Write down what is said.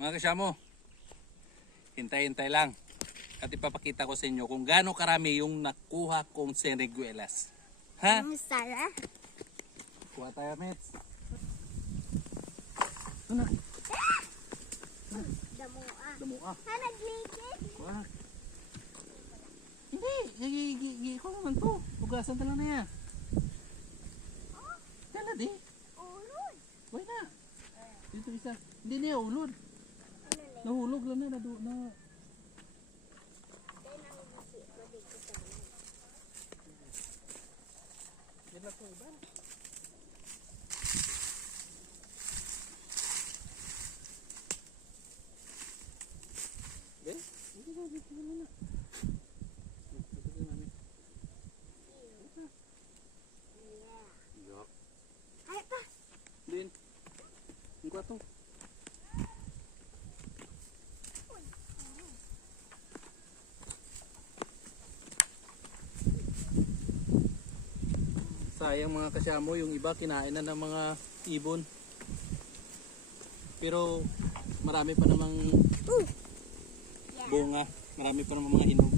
Mga kasyamo, hintay-hintay lang. At ipapakita ko sa inyo kung gaano karami yung nakuha kong seniguelas. Ha? Ang sara. Kuha tayo, Mets. Ano? Damoa. Damoa. Ha, nagligid. Kuha. Hindi. Ikaw naman to. Ugasan talaga na yan. Yan na di. Ulod. Why na? Dito isa. Hindi niya ulod. Ano na? Nahulog lang na. Kaya nang bisi ko dito sa bahay. Yan lang to iba. Okay? Hindi na. Dito na. Yeah. Ay pa. Din. Ang kwato. Sayang mga kasyamo, yung iba kinain na ng mga ibon. Pero marami pa namang Yeah. bunga, marami pa namang mga hinog.